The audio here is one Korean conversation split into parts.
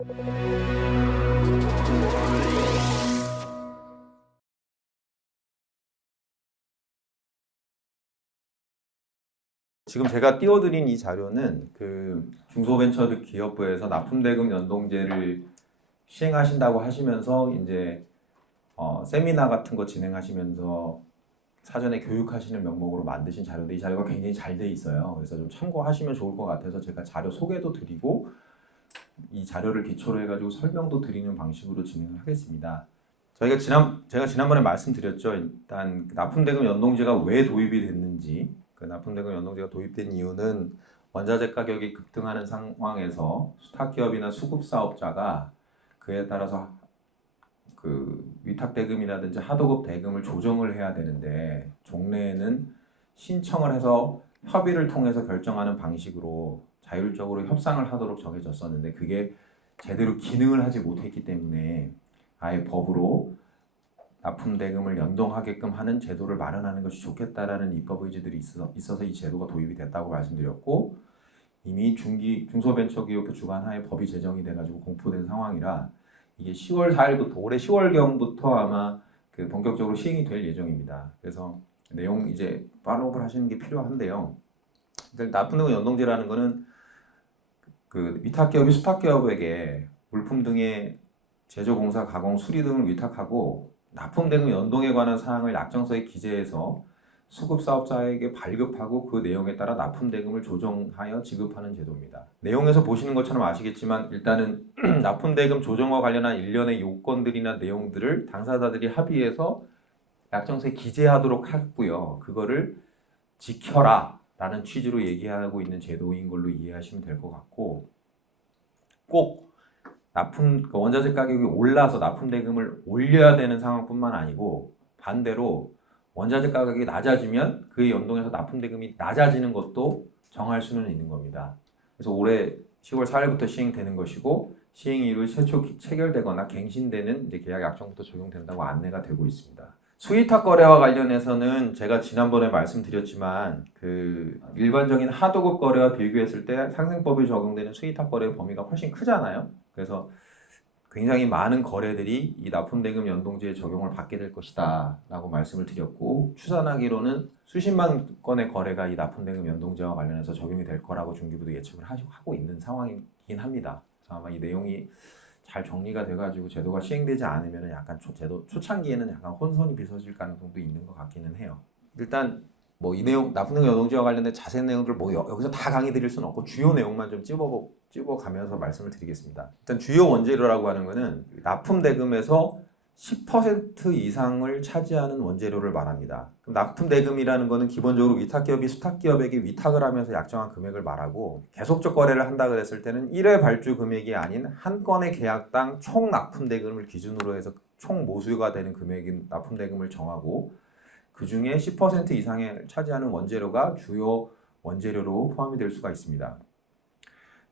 지금 제가 띄워드린 이 자료는 그 중소벤처기업부에서 납품대금 연동제를 시행하신다고 하시면서 이제 세미나 같은 거 진행하시면서 사전에 교육하시는 명목으로 만드신 자료인데, 이 자료가 굉장히 잘 돼 있어요. 그래서 좀 참고하시면 좋을 것 같아서 제가 자료 소개도 드리고 이 자료를 기초로 해가지고 설명도 드리는 방식으로 진행을 하겠습니다. 제가 지난번에 말씀드렸죠. 일단 납품대금 연동제가 왜 도입이 됐는지. 그 납품대금 연동제가 도입된 이유는 원자재 가격이 급등하는 상황에서 수탁기업이나 수급사업자가 그에 따라서 그 위탁대금이라든지 하도급 대금을 조정을 해야 되는데, 종래에는 신청을 해서 협의를 통해서 결정하는 방식으로 자율적으로 협상을 하도록 정해졌었는데, 그게 제대로 기능을 하지 못했기 때문에 아예 법으로 납품대금을 연동하게끔 하는 제도를 마련하는 것이 좋겠다라는 입법 의지들이 있어서 이 제도가 도입이 됐다고 말씀드렸고, 이미 중소벤처기업부 주관하에 법이 제정이 돼가지고 공포된 상황이라 이게 10월 4일부터 올해 10월경부터 아마 그 본격적으로 시행이 될 예정입니다. 그래서 내용 이제 팔로우를 하시는 게 필요한데요. 납품대금 연동제라는 거는 그 위탁기업이 수탁기업에게 물품 등의 제조, 공사, 가공, 수리 등을 위탁하고 납품대금 연동에 관한 사항을 약정서에 기재해서 수급사업자에게 발급하고 그 내용에 따라 납품대금을 조정하여 지급하는 제도입니다. 내용에서 보시는 것처럼 아시겠지만 일단은 납품대금 조정과 관련한 일련의 요건들이나 내용들을 당사자들이 합의해서 약정서에 기재하도록 하고요. 그거를 지켜라 라는 취지로 얘기하고 있는 제도인 걸로 이해하시면 될 것 같고, 꼭 원자재 가격이 올라서 납품대금을 올려야 되는 상황뿐만 아니고 반대로 원자재 가격이 낮아지면 그에 연동해서 납품대금이 낮아지는 것도 정할 수는 있는 겁니다. 그래서 올해 10월 4일부터 시행되는 것이고, 시행 이후 최초 체결되거나 갱신되는 이제 계약 약정부터 적용된다고 안내가 되고 있습니다. 수의탁 거래와 관련해서는 제가 지난번에 말씀드렸지만 그 일반적인 하도급 거래와 비교했을 때 상생법이 적용되는 수의탁 거래의 범위가 훨씬 크잖아요. 그래서 굉장히 많은 거래들이 이 납품대금 연동제의 적용을 받게 될 것이다 라고 말씀을 드렸고, 추산하기로는 수십만 건의 거래가 이 납품대금 연동제와 관련해서 적용이 될 거라고 중기부도 예측을 하고 있는 상황이긴 합니다. 아마 이 내용이 잘 정리가 돼가지고 제도가 시행되지 않으면 약간 제도 초창기에는 약간 혼선이 빚어질 가능성도 있는 것 같기는 해요. 일단 뭐 이 내용 납품대금 연동제와 관련된 자세한 내용들 뭐 여기서 다 강의 드릴 수는 없고 주요 내용만 좀 찝어가면서 말씀을 드리겠습니다. 일단 주요 원재료라고 하는 것은 납품대금에서 10% 이상을 차지하는 원재료를 말합니다. 그럼 납품대금이라는 것은 기본적으로 위탁기업이 수탁기업에게 위탁을 하면서 약정한 금액을 말하고, 계속적 거래를 한다 그랬을 때는 1회 발주 금액이 아닌 한 건의 계약당 총 납품대금을 기준으로 해서 총 모수가 되는 금액인 납품대금을 정하고, 그 중에 10% 이상을 차지하는 원재료가 주요 원재료로 포함이 될 수가 있습니다.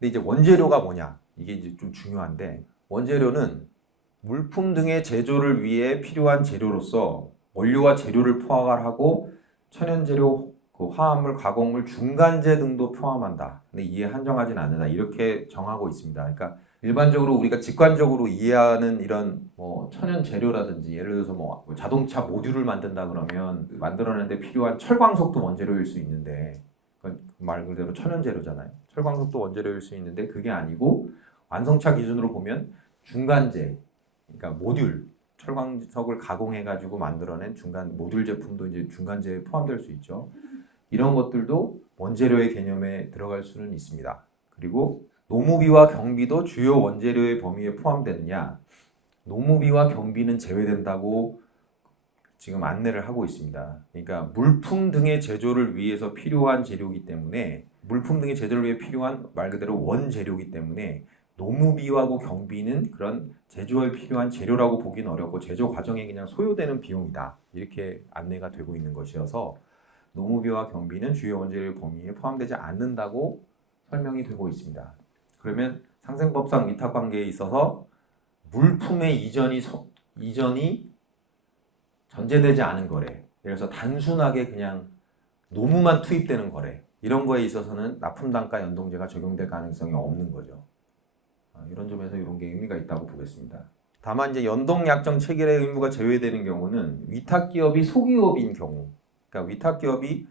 근데 이제 원재료가 뭐냐? 이게 이제 좀 중요한데, 원재료는 물품 등의 제조를 위해 필요한 재료로서 원료와 재료를 포괄하고 천연재료, 그 화합물, 가공물, 중간재 등도 포함한다. 근데 이에 한정하진 않는다. 이렇게 정하고 있습니다. 그러니까 일반적으로 우리가 직관적으로 이해하는 이런 뭐 천연재료라든지, 예를 들어서 뭐 자동차 모듈을 만든다 그러면 만들어내는데 필요한 철광석도 원재료일 수 있는데, 그건 말 그대로 천연재료잖아요. 철광석도 원재료일 수 있는데 그게 아니고 완성차 기준으로 보면 중간재, 그러니까 모듈, 철광석을 가공해가지고 만들어낸 중간 모듈 제품도 이제 중간재에 포함될 수 있죠. 이런 것들도 원재료의 개념에 들어갈 수는 있습니다. 그리고 노무비와 경비도 주요 원재료의 범위에 포함되느냐? 노무비와 경비는 제외된다고 지금 안내를 하고 있습니다. 그러니까 물품 등의 제조를 위해서 필요한 재료이기 때문에, 물품 등의 제조를 위해 필요한 말 그대로 원재료이기 때문에 노무비하고 경비는 그런 제조에 필요한 재료라고 보기는 어렵고 제조 과정에 그냥 소요되는 비용이다, 이렇게 안내가 되고 있는 것이어서 노무비와 경비는 주요 원재료의 범위에 포함되지 않는다고 설명이 되고 있습니다. 그러면 상생법상 위탁관계에 있어서 물품의 이전이 전제되지 않은 거래, 예를 들어서 단순하게 그냥 노무만 투입되는 거래, 이런 거에 있어서는 납품단가 연동제가 적용될 가능성이 없는 거죠. 이런 점에서 이런 그런 게 의미가 있다고 보겠습니다. 다만 이제 연동약정 체결의 의무가 제외되는 경우는 위탁기업이 소기업인 경우, 그러니까 위탁기업이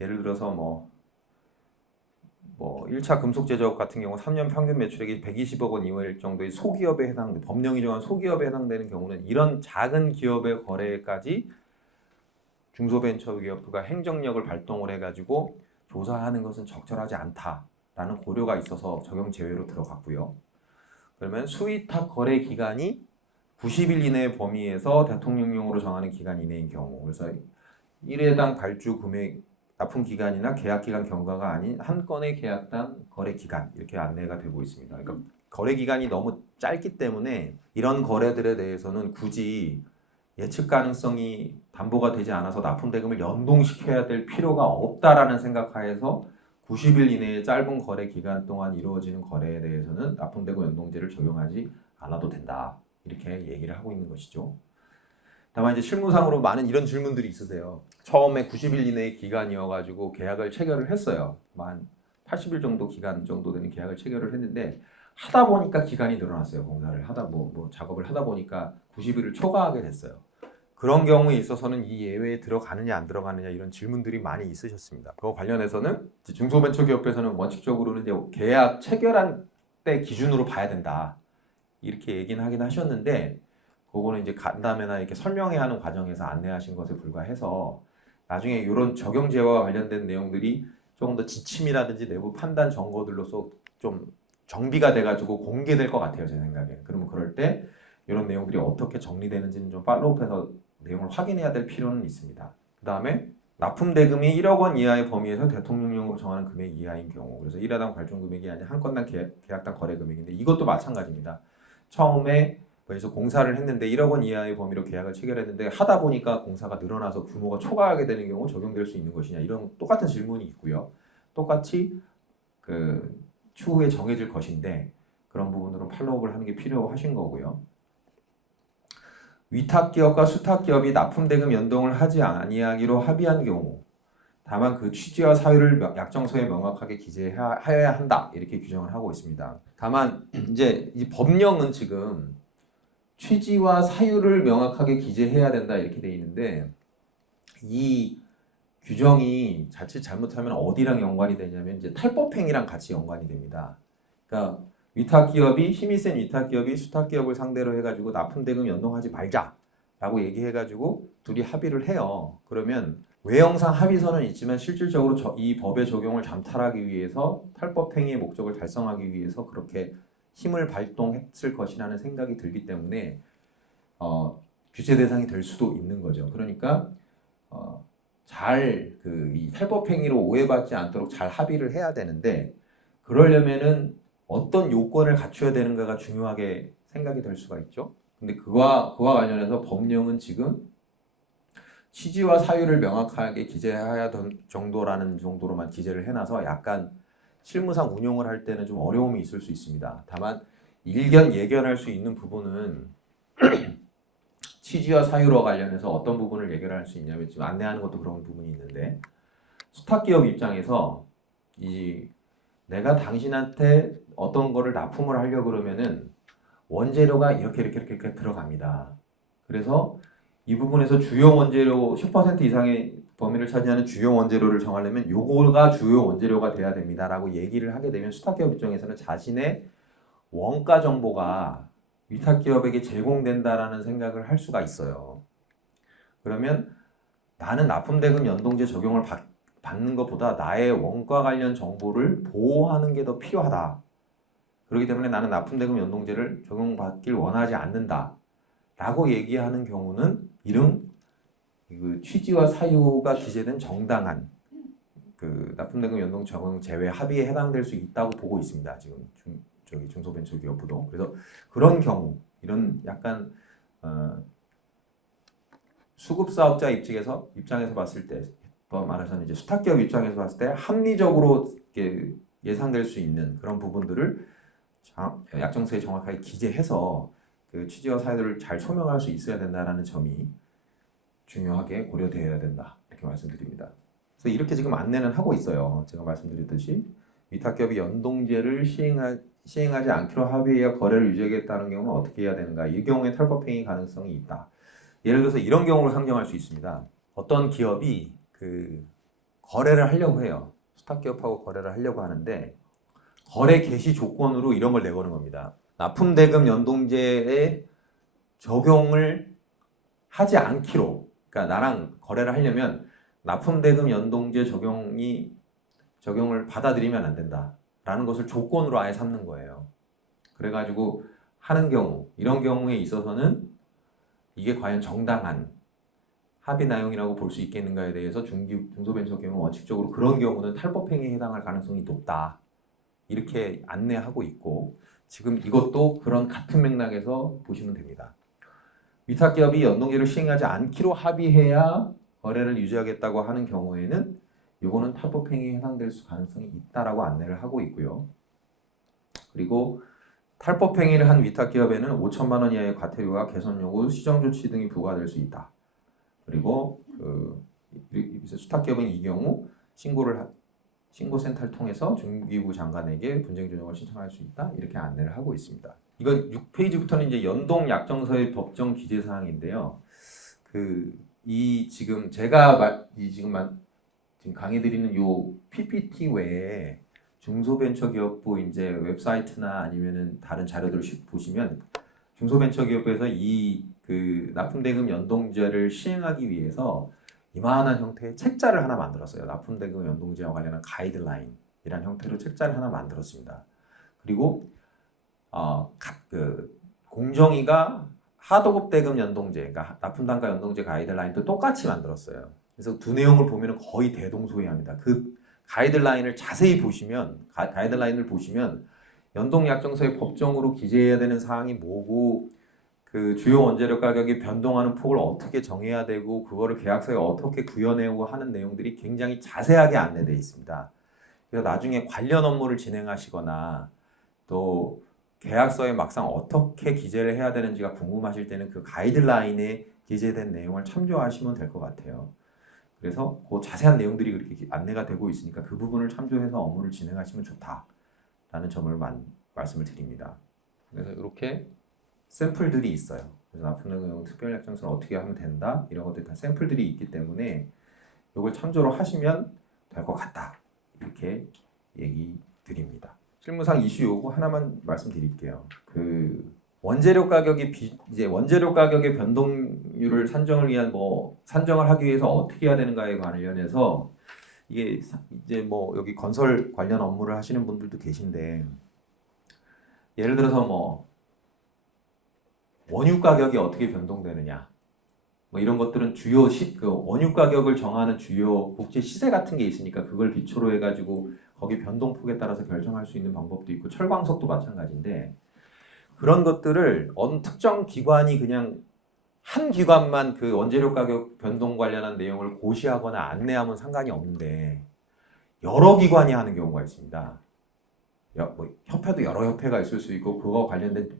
예를 들어서 뭐 1차 금속제조업 같은 경우 3년 평균 매출액이 120억 원 이하일 정도의 소기업에 법령이 정한 소기업에 해당되는 경우는 이런 작은 기업의 거래까지 중소벤처기업부가 행정력을 발동을 해가지고 조사하는 것은 적절하지 않다라는 고려가 있어서 적용 제외로 들어갔고요. 그러면 수위탁 거래 기간이 90일 이내 범위에서 대통령령으로 정하는 기간 이내인 경우, 그래서 1회당 발주 금액 납품 기간이나 계약 기간 경과가 아닌 한 건의 계약당 거래 기간 이렇게 안내가 되고 있습니다. 그러니까 거래 기간이 너무 짧기 때문에 이런 거래들에 대해서는 굳이 예측 가능성이 담보가 되지 않아서 납품 대금을 연동시켜야 될 필요가 없다라는 생각하에서 90일 이내의 짧은 거래 기간 동안 이루어지는 거래에 대해서는 납품 대금 연동제를 적용하지 않아도 된다. 이렇게 얘기를 하고 있는 것이죠. 다만 이제 실무상으로 많은 이런 질문들이 있으세요. 처음에 90일 이내의 기간이어가지고 계약을 체결을 했어요. 한 80일 정도 기간 정도 되는 계약을 체결을 했는데 하다 보니까 기간이 늘어났어요. 공사를 하다 작업을 하다 보니까 90일을 초과하게 됐어요. 그런 경우에 있어서는 이 예외에 들어가느냐 안 들어가느냐 이런 질문들이 많이 있으셨습니다. 그거 관련해서는 중소벤처기업에서는 원칙적으로는 이제 계약 체결한 때 기준으로 봐야 된다. 이렇게 얘기는 하긴 하셨는데 그거는 이제 간담회나 이렇게 설명해야 하는 과정에서 안내하신 것에 불과해서 나중에 이런 적용제와 관련된 내용들이 조금 더 지침이라든지 내부 판단 정보들로서 좀 정비가 돼가지고 공개될 것 같아요, 제 생각에. 그러면 그럴 때 이런 내용들이 어떻게 정리되는지는 좀 팔로우해서 내용을 확인해야 될 필요는 있습니다. 그 다음에 납품 대금이 1억 원 이하의 범위에서 대통령령으로 정하는 금액 이하인 경우, 그래서 1회당 발주 금액이 아니라 한 건당 계약당 거래 금액인데 이것도 마찬가지입니다. 처음에 그래서 공사를 했는데 1억 원 이하의 범위로 계약을 체결했는데 하다 보니까 공사가 늘어나서 규모가 초과하게 되는 경우 적용될 수 있는 것이냐 이런 똑같은 질문이 있고요. 똑같이 그 추후에 정해질 것인데 그런 부분으로 팔로우업을 하는 게 필요하신 거고요. 위탁기업과 수탁기업이 납품대금 연동을 하지 아니하기로 합의한 경우 다만 그 취지와 사유를 약정서에 명확하게 기재하여야 한다 이렇게 규정을 하고 있습니다. 다만 이제 이 법령은 지금 취지와 사유를 명확하게 기재해야 된다 이렇게 돼 있는데 이 규정이 자칫 잘못하면 어디랑 연관이 되냐면 이제 탈법행위랑 같이 연관이 됩니다. 그러니까 위탁기업이 힘이 센 위탁기업이 수탁기업을 상대로 해가지고 납품대금 연동하지 말자라고 얘기해가지고 둘이 합의를 해요. 그러면 외형상 합의서는 있지만 실질적으로 이 법의 적용을 잠탈하기 위해서 탈법행위의 목적을 달성하기 위해서 그렇게 힘을 발동했을 것이라는 생각이 들기 때문에 규제 대상이 될 수도 있는 거죠. 그러니까 이 탈법행위로 오해받지 않도록 잘 합의를 해야 되는데 그러려면은 어떤 요건을 갖춰야 되는가가 중요하게 생각이 될 수가 있죠. 근데 그와 관련해서 법령은 지금 취지와 사유를 명확하게 기재해야 될 정도라는 정도로만 기재를 해놔서 약간 실무상 운용을 할 때는 좀 어려움이 있을 수 있습니다. 다만 일견 예견할 수 있는 부분은 취지와 사유로 관련해서 어떤 부분을 예견할 수 있냐면 지금 안내하는 것도 그런 부분이 있는데 수탁기업 입장에서 내가 당신한테 어떤 거를 납품을 하려고 그러면은 원재료가 이렇게 들어갑니다. 그래서 이 부분에서 주요 원재료 10% 이상의 범위를 차지하는 주요 원재료를 정하려면 요거가 주요 원재료가 돼야 됩니다라고 얘기를 하게 되면 수탁기업 입장에서는 자신의 원가 정보가 위탁기업에게 제공된다라는 생각을 할 수가 있어요. 그러면 나는 납품대금 연동제 적용을 받는 것보다 나의 원가 관련 정보를 보호하는 게 더 필요하다. 그렇기 때문에 나는 납품대금 연동제를 적용받길 원하지 않는다. 라고 얘기하는 경우는 그 취지와 사유가 기재된 정당한 그 납품대금 연동 적용 제외 합의에 해당될 수 있다고 보고 있습니다. 지금 중소벤처기업부도. 그래서 그런 경우 이런 약간 수급사업자 입장에서 봤을 때 더 말해서는 이제 수탁기업 입장에서 봤을 때 합리적으로 예상될 수 있는 그런 부분들을 약정서에 정확하게 기재해서 그 취지와 사유를 잘 소명할 수 있어야 된다는 점이 중요하게 고려되어야 된다 이렇게 말씀드립니다. 그래서 이렇게 지금 안내는 하고 있어요. 제가 말씀드렸듯이 위탁기업이 연동제를 시행하지 않기로 합의하여 거래를 유지하겠다는 경우는 어떻게 해야 되는가? 이 경우에 탈법행위 가능성이 있다. 예를 들어서 이런 경우를 상정할 수 있습니다. 어떤 기업이 그 거래를 하려고 해요. 수탁 기업하고 거래를 하려고 하는데 거래 개시 조건으로 이런 걸 내거는 겁니다. 납품대금 연동제에 적용을 하지 않기로, 그러니까 나랑 거래를 하려면 납품대금 연동제 적용을 받아들이면 안 된다라는 것을 조건으로 아예 삼는 거예요. 그래가지고 하는 경우, 이런 경우에 있어서는 이게 과연 정당한 합의 내용이라고 볼 수 있겠는가에 대해서 중소벤처기업은 원칙적으로 그런 경우는 탈법행위에 해당할 가능성이 높다. 이렇게 안내하고 있고, 지금 이것도 그런 같은 맥락에서 보시면 됩니다. 위탁기업이 연동제를 시행하지 않기로 합의해야 거래를 유지하겠다고 하는 경우에는 이거는 탈법행위에 해당될 가능성이 있다라고 안내를 하고 있고요. 그리고 탈법행위를 한 위탁기업에는 5천만 원 이하의 과태료와 개선요구, 시정조치 등이 부과될 수 있다. 그리고 수탁기업은 이 경우 신고센터를 통해서 중기부 장관에게 분쟁 조정을 신청할 수 있다. 이렇게 안내를 하고 있습니다. 이건 6페이지부터는 이제 연동 약정서의 법정 기재 사항인데요. 지금 제가 지금 강의 드리는 요 PPT 외에 중소벤처기업부 이제 웹사이트나 아니면은 다른 자료들을 보시면 중소벤처기업부에서 납품대금 연동제를 시행하기 위해서 이만한 형태의 책자를 하나 만들었어요. 납품대금 연동제와 관련한 가이드라인이라는 형태로 책자를 하나 만들었습니다. 그리고 공정위가 하도급 대금 연동제, 그러니까 납품단가 연동제 가이드라인도 똑같이 만들었어요. 그래서 두 내용을 보면 거의 대동소이합니다. 그 가이드라인을 자세히 보시면, 가이드라인을 보시면 연동약정서의 법정으로 기재해야 되는 사항이 뭐고, 그 주요 원재료 가격이 변동하는 폭을 어떻게 정해야 되고, 그거를 계약서에 어떻게 구현하고 하는 내용들이 굉장히 자세하게 안내되어 있습니다. 그래서 나중에 관련 업무를 진행하시거나 또 계약서에 막상 어떻게 기재를 해야 되는지가 궁금하실 때는 그 가이드라인에 기재된 내용을 참조하시면 될 것 같아요. 그래서 그 자세한 내용들이 그렇게 안내가 되고 있으니까 그 부분을 참조해서 업무를 진행하시면 좋다라는 점을 말씀을 드립니다. 그래서 이렇게 샘플들이 있어요. 그래서 납품대금 특별약정서는 어떻게 하면 된다, 이런 것들이 다 샘플들이 있기 때문에 이걸 참조로 하시면 될 것 같다, 이렇게 얘기 드립니다. 실무상 이슈 요거 하나만 말씀드릴게요. 원재료 가격의 변동률을 산정을 하기 위해서 어떻게 해야 되는가에 관련해서 이게 이제 여기 건설 관련 업무를 하시는 분들도 계신데, 예를 들어서 원유 가격이 어떻게 변동되느냐, 이런 것들은 원유 가격을 정하는 주요 국제 시세 같은 게 있으니까 그걸 기초로 해가지고 거기 변동폭에 따라서 결정할 수 있는 방법도 있고, 철광석도 마찬가지인데, 그런 것들을 어느 특정 기관이 그냥 한 기관만 그 원재료 가격 변동 관련한 내용을 고시하거나 안내하면 상관이 없는데 여러 기관이 하는 경우가 있습니다. 협회도 여러 협회가 있을 수 있고, 그거 관련된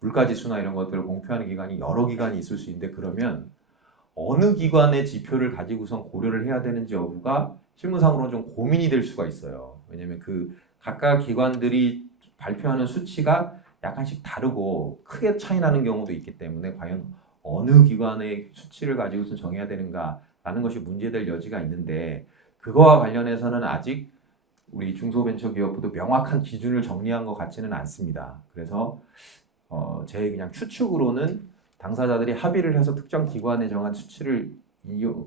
물가지수나 이런 것들을 공표하는 기관이 여러 기관이 있을 수 있는데, 그러면 어느 기관의 지표를 가지고선 고려를 해야 되는지 여부가 실무상으로 좀 고민이 될 수가 있어요. 왜냐면 각각 기관들이 발표하는 수치가 약간씩 다르고 크게 차이 나는 경우도 있기 때문에 과연 어느 기관의 수치를 가지고서 정해야 되는가라는 것이 문제될 여지가 있는데, 그거와 관련해서는 아직 우리 중소벤처기업부도 명확한 기준을 정리한 것 같지는 않습니다. 그래서 제 그냥 추측으로는 당사자들이 합의를 해서 특정 기관에 정한 수치를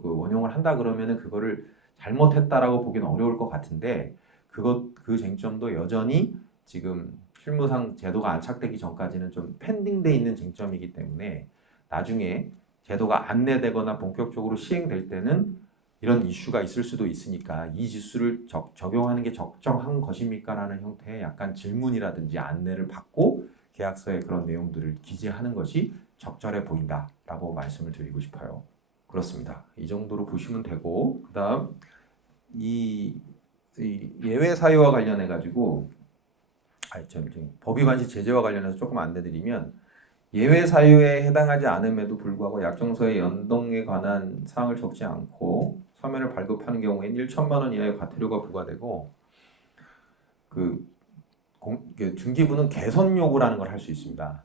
원용을 한다 그러면은 그거를 잘못했다라고 보기는 어려울 것 같은데, 그 쟁점도 여전히 지금 실무상 제도가 안착되기 전까지는 좀 펜딩돼 있는 쟁점이기 때문에 나중에 제도가 안내되거나 본격적으로 시행될 때는 이런 이슈가 있을 수도 있으니까 이 지수를 적용하는 게 적정한 것입니까? 라는 형태의 약간 질문이라든지 안내를 받고 계약서에 그런 내용들을 기재하는 것이 적절해 보인다라고 말씀을 드리고 싶어요. 그렇습니다. 이 정도로 보시면 되고, 그 다음 이 예외 사유와 관련해 가지고 법위반시 제재와 관련해서 조금 안내드리면, 예외 사유에 해당하지 않음에도 불구하고 약정서의 연동에 관한 사항을 적지 않고 서면을 발급하는 경우에는 1천만 원 이하의 과태료가 부과되고, 중기부는 개선 요구라는 걸 할 수 있습니다.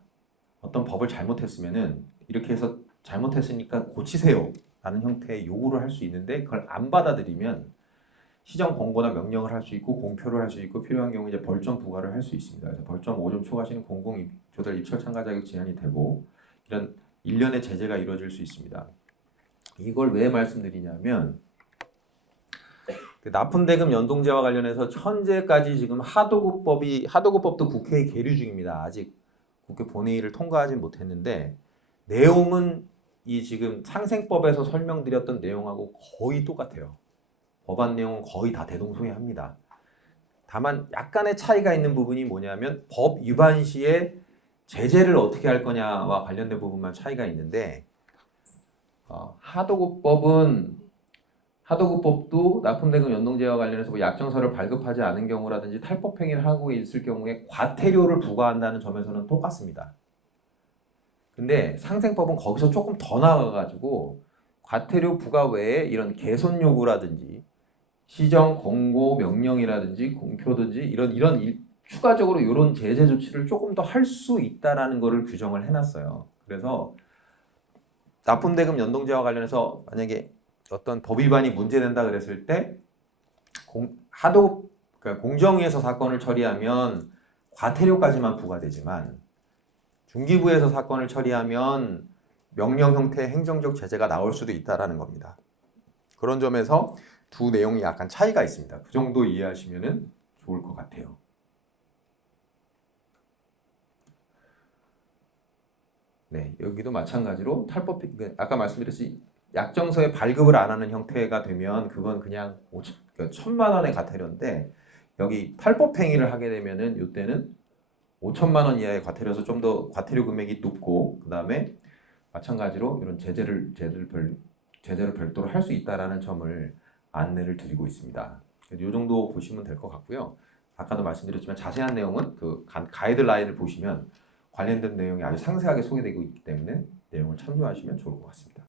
어떤 법을 잘못했으면은 이렇게 해서 잘못했으니까 고치세요 라는 형태의 요구를 할 수 있는데 그걸 안 받아들이면 시정 권고나 명령을 할 수 있고 공표를 할 수 있고 필요한 경우 이제 벌점 부과를 할 수 있습니다. 그래서 벌점 5점 초과시는 공공 조달 입찰 참가 자격 제한이 되고 이런 일련의 제재가 이루어질 수 있습니다. 이걸 왜 말씀드리냐면 그 납품대금 연동제와 관련해서 현재까지 지금 하도급법도 국회에 계류 중입니다. 아직 국회 본회의를 통과하지 못했는데 내용은 이 지금 상생법에서 설명드렸던 내용하고 거의 똑같아요. 법안 내용은 거의 다 대동소이합니다. 다만 약간의 차이가 있는 부분이 뭐냐면 법 위반 시에 제재를 어떻게 할 거냐와 관련된 부분만 차이가 있는데 하도급법도 납품대금 연동제와 관련해서 뭐 약정서를 발급하지 않은 경우라든지 탈법 행위를 하고 있을 경우에 과태료를 부과한다는 점에서는 똑같습니다. 근데 상생법은 거기서 조금 더 나아가가지고 과태료 부과 외에 이런 개선 요구라든지 시정, 권고, 명령이라든지 공표든지 이런 추가적으로 이런 제재 조치를 조금 더 할 수 있다라는 것을 규정을 해놨어요. 그래서 납품대금 연동제와 관련해서 만약에 어떤 법 위반이 문제된다 그랬을 때 그러니까 공정위에서 사건을 처리하면 과태료까지만 부과되지만 중기부에서 사건을 처리하면 명령 형태의 행정적 제재가 나올 수도 있다라는 겁니다. 그런 점에서 두 내용이 약간 차이가 있습니다. 그 정도 이해하시면 좋을 것 같아요. 네, 여기도 마찬가지로 탈법, 아까 말씀드렸듯이 약정서에 발급을 안 하는 형태가 되면 그건 그냥 1,000만 원의 과태료인데 여기 탈법 행위를 하게 되면은 이때는 5천만 원 이하의 과태료여서 좀 더 과태료 금액이 높고 그 다음에 마찬가지로 이런 제재를 별도로 할 수 있다라는 점을 안내를 드리고 있습니다. 이 정도 보시면 될 것 같고요. 아까도 말씀드렸지만 자세한 내용은 그 가이드라인을 보시면 관련된 내용이 아주 상세하게 소개되고 있기 때문에 내용을 참조하시면 좋을 것 같습니다.